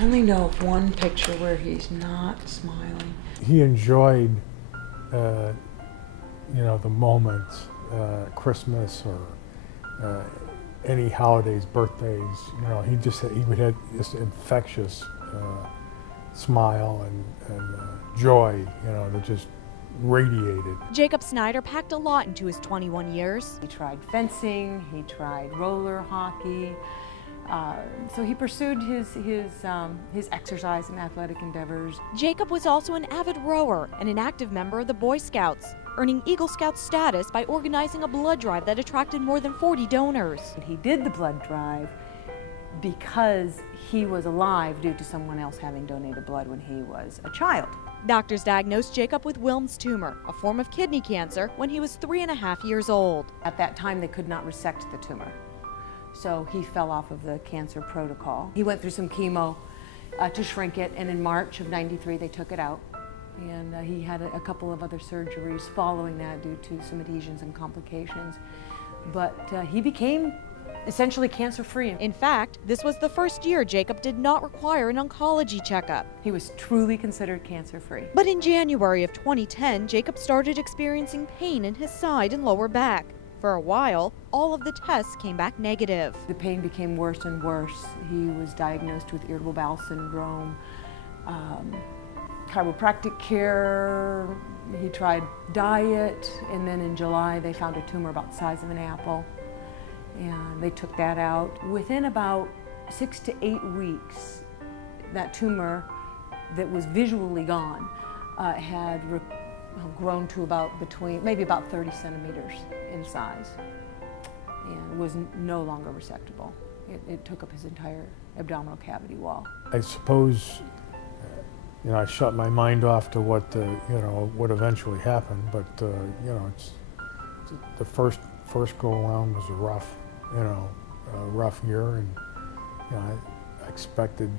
I only know of one picture where he's not smiling. He enjoyed, the moments, Christmas or any holidays, birthdays. He would have this infectious smile and joy, that just radiated. Jacob Snyder packed a lot into his 21 years. He tried fencing, he tried roller hockey, so he pursued his exercise and athletic endeavors. Jacob was also an avid rower and an active member of the Boy Scouts, earning Eagle Scout status by organizing a blood drive that attracted more than 40 donors. He did the blood drive because he was alive due to someone else having donated blood when he was a child. Doctors diagnosed Jacob with Wilms tumor, a form of kidney cancer, when he was 3.5 years old. At that time, they could not resect the tumor, so he fell off of the cancer protocol. He went through some chemo to shrink it, and in March of '93, they took it out. And he had a couple of other surgeries following that due to some adhesions and complications. But he became essentially cancer-free. In fact, this was the first year Jacob did not require an oncology checkup. He was truly considered cancer-free. But in January of 2010, Jacob started experiencing pain in his side and lower back. For a while, all of the tests came back negative. The pain became worse and worse. He was diagnosed with irritable bowel syndrome, chiropractic care, he tried diet, and then in July they found a tumor about the size of an apple, and they took that out. Within about 6 to 8 weeks, that tumor that was visually gone had grown to maybe about 30 centimeters in size, and was no longer resectable. It took up his entire abdominal cavity wall. I suppose I shut my mind off to what what eventually happened, but it's the first go around was a rough year, and I expected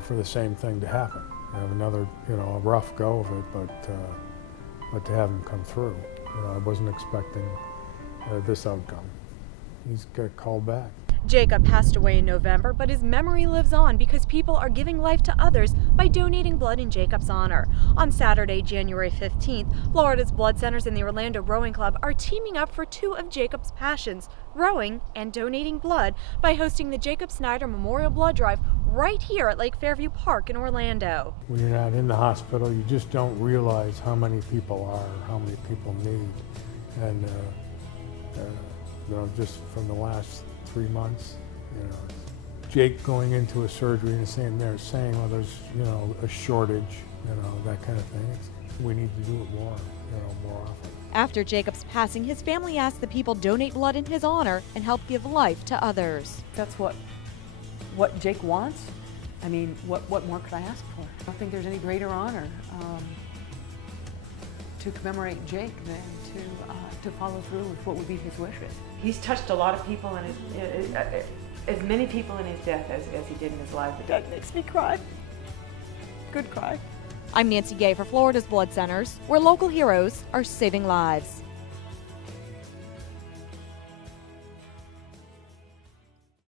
for the same thing to happen. Have another a rough go of it, but to have him come through, I wasn't expecting this outcome. He's got called back. Jacob passed away in November, but his memory lives on because people are giving life to others by donating blood in Jacob's honor. On Saturday, January 15th, Florida's blood centers and the Orlando Rowing Club are teaming up for two of Jacob's passions, rowing and donating blood, by hosting the Jacob Snyder Memorial Blood Drive right here at Lake Fairview Park in Orlando. When you're not in the hospital, you just don't realize how many people are, how many people need. And just from the last 3 months, Jake going into a surgery and saying, well, there's, a shortage, that kind of thing. We need to do it more often. After Jacob's passing, his family asked the people donate blood in his honor and help give life to others. That's what Jake wants. I mean, what more could I ask for? I don't think there's any greater honor to commemorate Jake than to follow through with what would be his wishes. He's touched a lot of people in his, as many people in his death as he did in his life. That makes me cry. Good cry. I'm Nancy Gay for Florida's Blood Centers, where local heroes are saving lives.